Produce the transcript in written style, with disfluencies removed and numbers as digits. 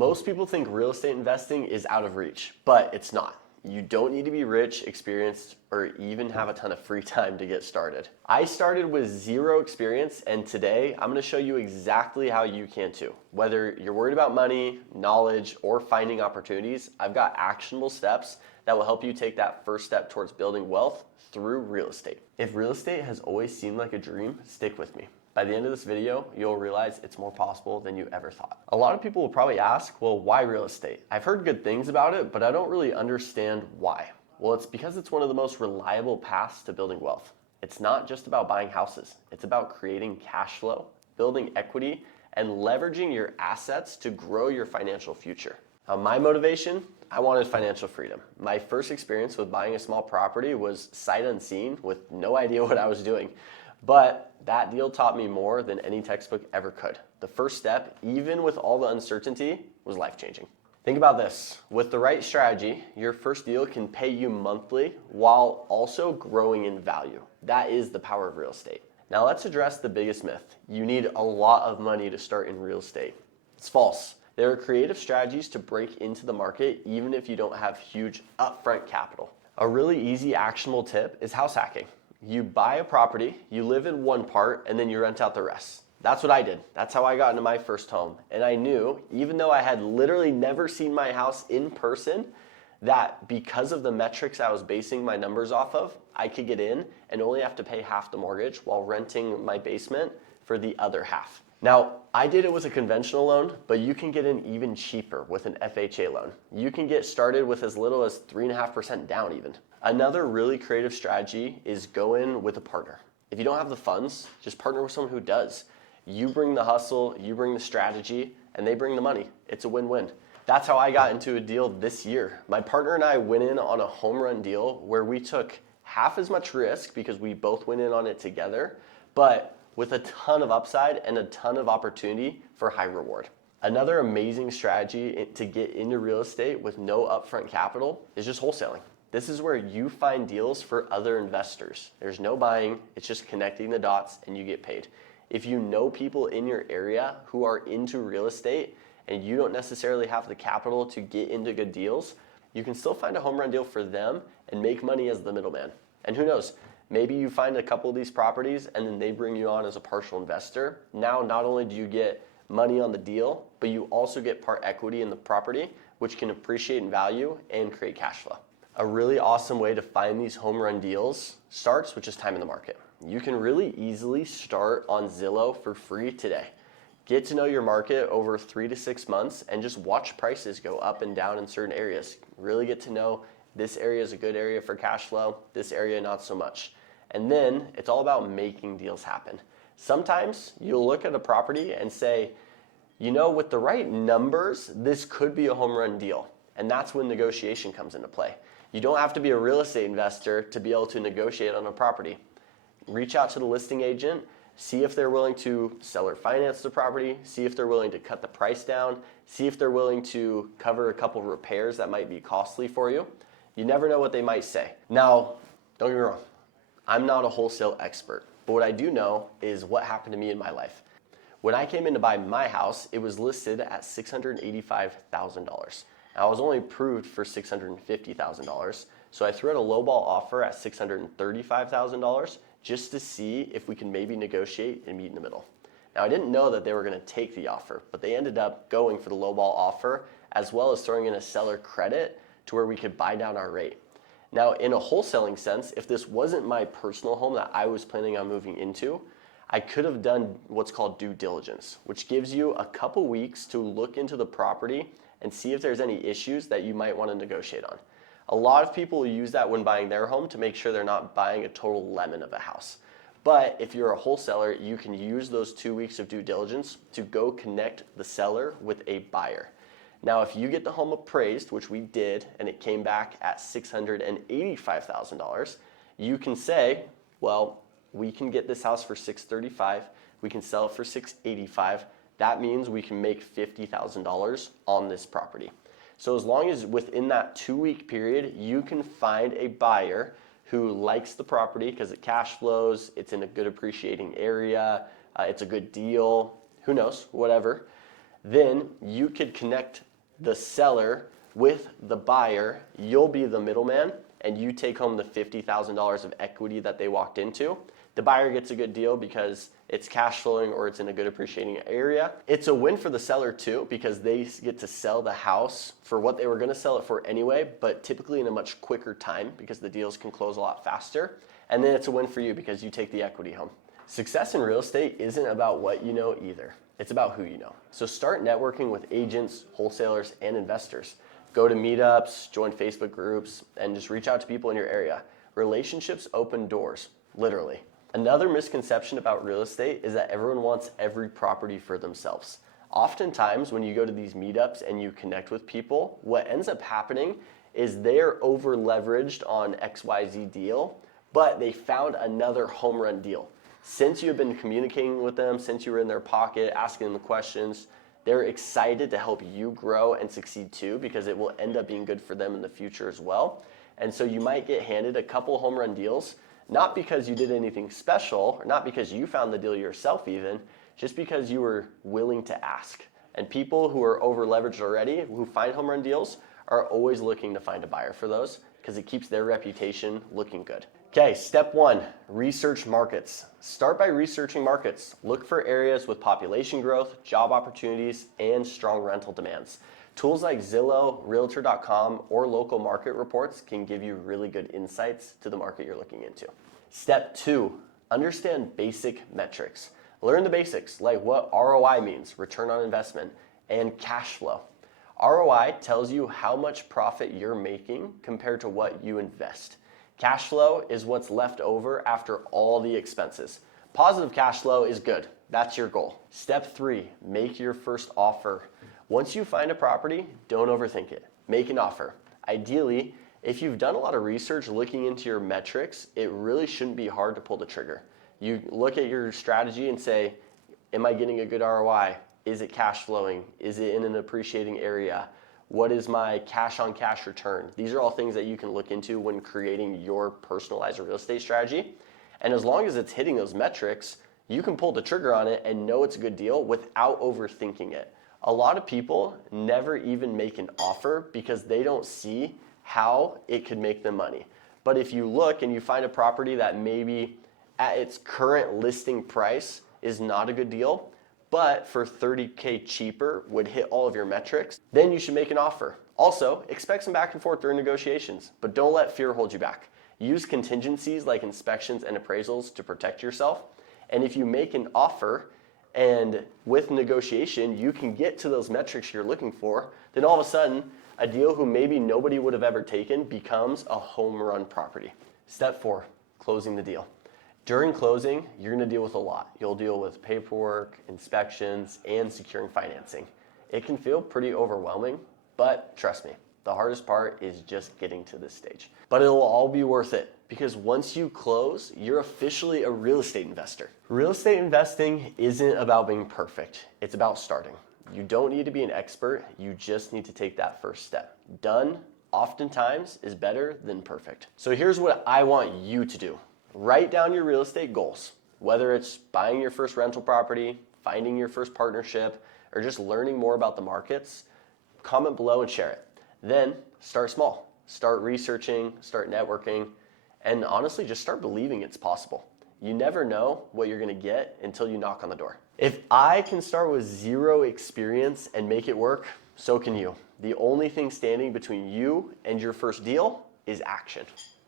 Most people think real estate investing is out of reach, but it's not. You don't need to be rich, experienced, or even have a ton of free time to get started. I started with zero experience, and today I'm gonna show you exactly how you can too. Whether you're worried about money, knowledge, or finding opportunities, I've got actionable steps that will help you take that first step towards building wealth through real estate. If real estate has always seemed like a dream, stick with me. By the end of this video, you'll realize it's more possible than you ever thought. A lot of people will probably ask, well, why real estate? I've heard good things about it, but I don't really understand why. Well, it's because it's one of the most reliable paths to building wealth. It's not just about buying houses. It's about creating cash flow, building equity, and leveraging your assets to grow your financial future. Now, my motivation, I wanted financial freedom. My first experience with buying a small property was sight unseen with no idea what I was doing. But that deal taught me more than any textbook ever could. The first step, even with all the uncertainty, was life-changing. Think about this. With the right strategy, your first deal can pay you monthly while also growing in value. That is the power of real estate. Now let's address the biggest myth. You need a lot of money to start in real estate. It's false. There are creative strategies to break into the market even if you don't have huge upfront capital. A really easy actionable tip is house hacking. You buy a property, you live in one part, and then you rent out the rest. That's what I did. That's how I got into my first home. And I knew, even though I had literally never seen my house in person, that because of the metrics I was basing my numbers off of, I could get in and only have to pay half the mortgage while renting my basement for the other half. Now, I did it with a conventional loan, but you can get in even cheaper with an FHA loan. You can get started with as little as 3.5% down even. Another really creative strategy is go in with a partner. If you don't have the funds, just partner with someone who does. You bring the hustle, you bring the strategy, and they bring the money. It's a win-win. That's how I got into a deal this year. My partner and I went in on a home run deal where we took half as much risk because we both went in on it together, but with a ton of upside and a ton of opportunity for high reward. Another amazing strategy to get into real estate with no upfront capital is just wholesaling. This is where you find deals for other investors. There's no buying, it's just connecting the dots and you get paid. If you know people in your area who are into real estate and you don't necessarily have the capital to get into good deals, you can still find a home run deal for them and make money as the middleman. And who knows, maybe you find a couple of these properties and then they bring you on as a partial investor. Now, not only do you get money on the deal, but you also get part equity in the property, which can appreciate in value and create cash flow. A really awesome way to find these home run deals starts with just time in the market. You can really easily start on Zillow for free today. Get to know your market over 3 to 6 months and just watch prices go up and down in certain areas. Really get to know this area is a good area for cash flow, this area not so much. And then it's all about making deals happen. Sometimes you'll look at a property and say, you know, with the right numbers, this could be a home run deal. And that's when negotiation comes into play. You don't have to be a real estate investor to be able to negotiate on a property. Reach out to the listing agent, see if they're willing to sell or finance the property, see if they're willing to cut the price down, see if they're willing to cover a couple repairs that might be costly for you. You never know what they might say. Now, don't get me wrong, I'm not a wholesale expert, but what I do know is what happened to me in my life. When I came in to buy my house, it was listed at $685,000. I was only approved for $650,000, so I threw out a lowball offer at $635,000 just to see if we can maybe negotiate and meet in the middle. Now, I didn't know that they were going to take the offer, but they ended up going for the lowball offer as well as throwing in a seller credit to where we could buy down our rate. Now, in a wholesaling sense, if this wasn't my personal home that I was planning on moving into, I could have done what's called due diligence, which gives you a couple weeks to look into the property and see if there's any issues that you might want to negotiate on. A lot of people use that when buying their home to make sure they're not buying a total lemon of a house. But if you're a wholesaler, you can use those 2 weeks of due diligence to go connect the seller with a buyer. Now, if you get the home appraised, which we did, and it came back at $685,000, you can say, well, we can get this house for $635,000, we can sell it for $685,000. That means we can make $50,000 on this property. So as long as within that 2-week period, you can find a buyer who likes the property because it cash flows, it's in a good appreciating area, it's a good deal, who knows, whatever, then you could connect the seller with the buyer, you'll be the middleman, and you take home the $50,000 of equity that they walked into. The buyer gets a good deal because it's cash flowing or it's in a good appreciating area. It's a win for the seller too because they get to sell the house for what they were gonna sell it for anyway, but typically in a much quicker time because the deals can close a lot faster. And then it's a win for you because you take the equity home. Success in real estate isn't about what you know either. It's about who you know. So start networking with agents, wholesalers, and investors. Go to meetups, join Facebook groups, and just reach out to people in your area. Relationships open doors, literally. Another misconception about real estate is that everyone wants every property for themselves. Oftentimes, when you go to these meetups and you connect with people, what ends up happening is they're over leveraged on XYZ deal, but they found another home run deal. Since you've been communicating with them, since you were in their pocket, asking them the questions, they're excited to help you grow and succeed too because it will end up being good for them in the future as well. And so you might get handed a couple home run deals, not because you did anything special, or not because you found the deal yourself even, just because you were willing to ask. And people who are over leveraged already, who find home run deals, are always looking to find a buyer for those because it keeps their reputation looking good. Okay, step 1, research markets. Start by researching markets. Look for areas with population growth, job opportunities, and strong rental demands. Tools like Zillow, Realtor.com, or local market reports can give you really good insights to the market you're looking into. Step 2, understand basic metrics. Learn the basics like what ROI means, return on investment, and cash flow. ROI tells you how much profit you're making compared to what you invest. Cash flow is what's left over after all the expenses. Positive cash flow is good. That's your goal. Step 3, make your first offer. Once you find a property, don't overthink it. Make an offer. Ideally, if you've done a lot of research looking into your metrics, it really shouldn't be hard to pull the trigger. You look at your strategy and say, am I getting a good ROI? Is it cash flowing? Is it in an appreciating area? What is my cash on cash return? These are all things that you can look into when creating your personalized real estate strategy. And as long as it's hitting those metrics, you can pull the trigger on it and know it's a good deal without overthinking it. A lot of people never even make an offer because they don't see how it could make them money. But if you look and you find a property that maybe at its current listing price is not a good deal, but for $30K cheaper would hit all of your metrics, then you should make an offer. Also, expect some back and forth during negotiations, but don't let fear hold you back. Use contingencies like inspections and appraisals to protect yourself. And if you make an offer and with negotiation, you can get to those metrics you're looking for, then all of a sudden, a deal who maybe nobody would have ever taken becomes a home run property. Step 4, closing the deal. During closing, you're gonna deal with a lot. You'll deal with paperwork, inspections, and securing financing. It can feel pretty overwhelming, but trust me, the hardest part is just getting to this stage. But it'll all be worth it because once you close, you're officially a real estate investor. Real estate investing isn't about being perfect. It's about starting. You don't need to be an expert. You just need to take that first step. Done, oftentimes, is better than perfect. So here's what I want you to do. Write down your real estate goals, whether it's buying your first rental property, finding your first partnership, or just learning more about the markets. Comment below and share it. Then start small. Start researching, start networking, and honestly, just start believing it's possible. You never know what you're gonna get until you knock on the door. If I can start with 0 experience and make it work, so can you. The only thing standing between you and your first deal is action.